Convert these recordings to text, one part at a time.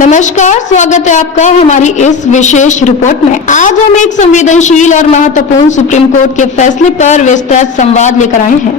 नमस्कार, स्वागत है आपका हमारी इस विशेष रिपोर्ट में। आज हम एक संवेदनशील और महत्वपूर्ण सुप्रीम कोर्ट के फैसले पर विस्तृत संवाद लेकर आए हैं।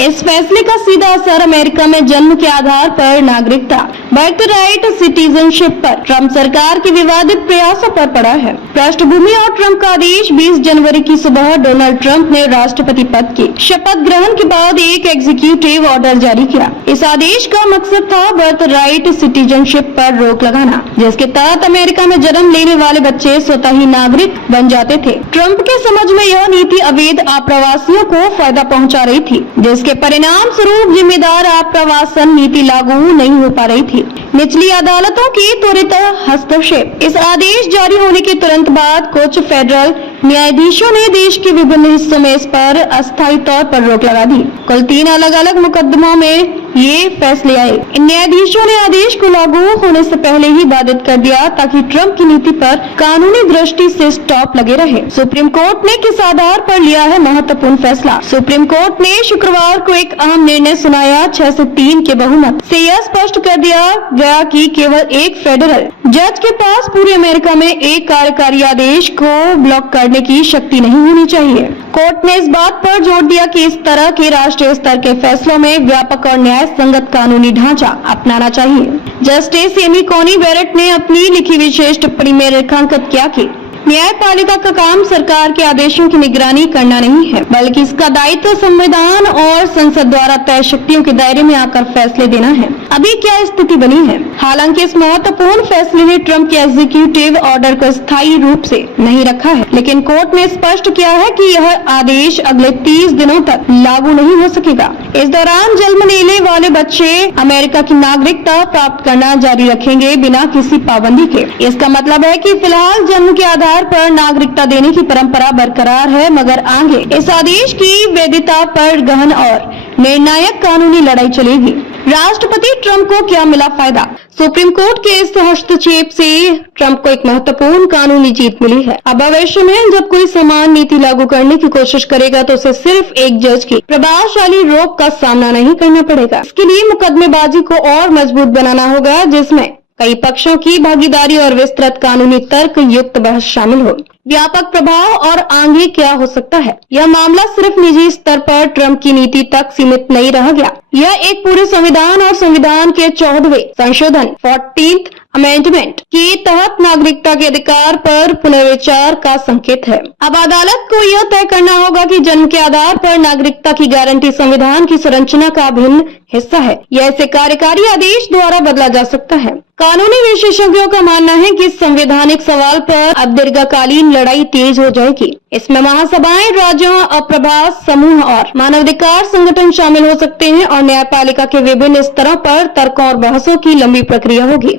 इस फैसले का सीधा असर अमेरिका में जन्म के आधार पर नागरिकता, बर्थराइट सिटीजनशिप पर ट्रंप सरकार के विवादित प्रयासों पर पड़ा है। पृष्ठभूमि और ट्रंप का आदेश 20 जनवरी की सुबह डोनाल्ड ट्रंप ने राष्ट्रपति पद की शपथ ग्रहण के बाद एक एग्जीक्यूटिव ऑर्डर जारी किया। इस आदेश का मकसद था बर्थराइट सिटीजनशिप पर रोक लगाना, जिसके तहत अमेरिका में जन्म लेने वाले बच्चे स्वतः ही नागरिक बन जाते थे। ट्रंप के समझ में यह नीति अवैध आप्रवासियों को फायदा पहुंचा रही थी, जिसके परिणाम स्वरूप जिम्मेदार आप्रवासन नीति लागू नहीं हो पा रही थी। निचली अदालतों की त्वरित हस्तक्षेप। इस आदेश जारी होने के तुरंत बाद कुछ फेडरल न्यायाधीशों ने देश के विभिन्न हिस्सों में इस पर अस्थायी तौर पर रोक लगा दी। कुल 3 अलग-अलग मुकदमों में ये फैसले आए। इन न्यायाधीशों ने आदेश को लागू होने से पहले ही बाधित कर दिया ताकि ट्रंप की नीति पर कानूनी दृष्टि से स्टॉप लगे रहे। सुप्रीम कोर्ट ने किस आधार पर लिया है महत्वपूर्ण फैसला? सुप्रीम कोर्ट ने शुक्रवार को एक अहम निर्णय सुनाया। 6 से 3 के बहुमत से यह स्पष्ट कर दिया गया कि केवल एक फेडरल जज के पास पूरे अमेरिका में एक कार्यकारी आदेश को ब्लॉक करने की शक्ति नहीं होनी चाहिए। कोर्ट ने इस बात पर जोर दिया कि इस तरह के राष्ट्रीय स्तर के फैसलों में व्यापक और न्याय संगत कानूनी ढांचा अपनाना चाहिए। जस्टिस एमी कॉनी बेरेट ने अपनी लिखी विशेष टिप्पणी में रेखांकित किया कि न्यायपालिका का काम सरकार के आदेशों की निगरानी करना नहीं है, बल्कि इसका दायित्व संविधान और संसद द्वारा तय शक्तियों के दायरे में आकर फैसले देना है। अभी क्या स्थिति बनी है? हालांकि इस महत्वपूर्ण फैसले ने ट्रंप के एग्जीक्यूटिव ऑर्डर को स्थायी रूप से नहीं रखा है, लेकिन कोर्ट ने स्पष्ट किया है कि यह आदेश अगले 30 दिनों तक लागू नहीं हो सकेगा। इस दौरान जन्म लेने वाले बच्चे अमेरिका की नागरिकता प्राप्त करना जारी रखेंगे बिना किसी पाबंदी के। इसका मतलब है कि फिलहाल जन्म के आधार पर नागरिकता देने की परंपरा बरकरार है, मगर आगे इस आदेश की वैधता पर गहन और निर्णायक कानूनी लड़ाई चलेगी। राष्ट्रपति ट्रंप को क्या मिला फायदा? सुप्रीम कोर्ट के इस हस्तक्षेप से ट्रंप को एक महत्वपूर्ण कानूनी जीत मिली है। अब भविष्य में जब कोई समान नीति लागू करने की कोशिश करेगा तो उसे सिर्फ एक जज की प्रभावशाली रोक का सामना नहीं करना पड़ेगा। इसके लिए मुकदमेबाजी को और मजबूत बनाना होगा, जिसमें कई पक्षों की भागीदारी और विस्तृत कानूनी तर्क युक्त बहस शामिल हो। व्यापक प्रभाव और आगे क्या हो सकता है? यह मामला सिर्फ निजी स्तर पर ट्रंप की नीति तक सीमित नहीं रह गया। यह एक पूरे संविधान और संविधान के 14वें संशोधन 14th अमेंडमेंट के तहत नागरिकता के अधिकार पर पुनर्विचार का संकेत है। अब अदालत को यह तय करना होगा कि जन्म के आधार पर नागरिकता की गारंटी संविधान की संरचना का अभिन्न हिस्सा है या इसे कार्यकारी आदेश द्वारा बदला जा सकता है। कानूनी विशेषज्ञों का मानना है कि इस संवैधानिक सवाल पर अब दीर्घकालीन लड़ाई तेज हो जाएगी। इसमें महासभाएं, राज्यों, अप्रभास समूह और मानवाधिकार संगठन शामिल हो सकते हैं और न्यायपालिका के विभिन्न स्तरों पर तर्कों और बहसों की लंबी प्रक्रिया होगी।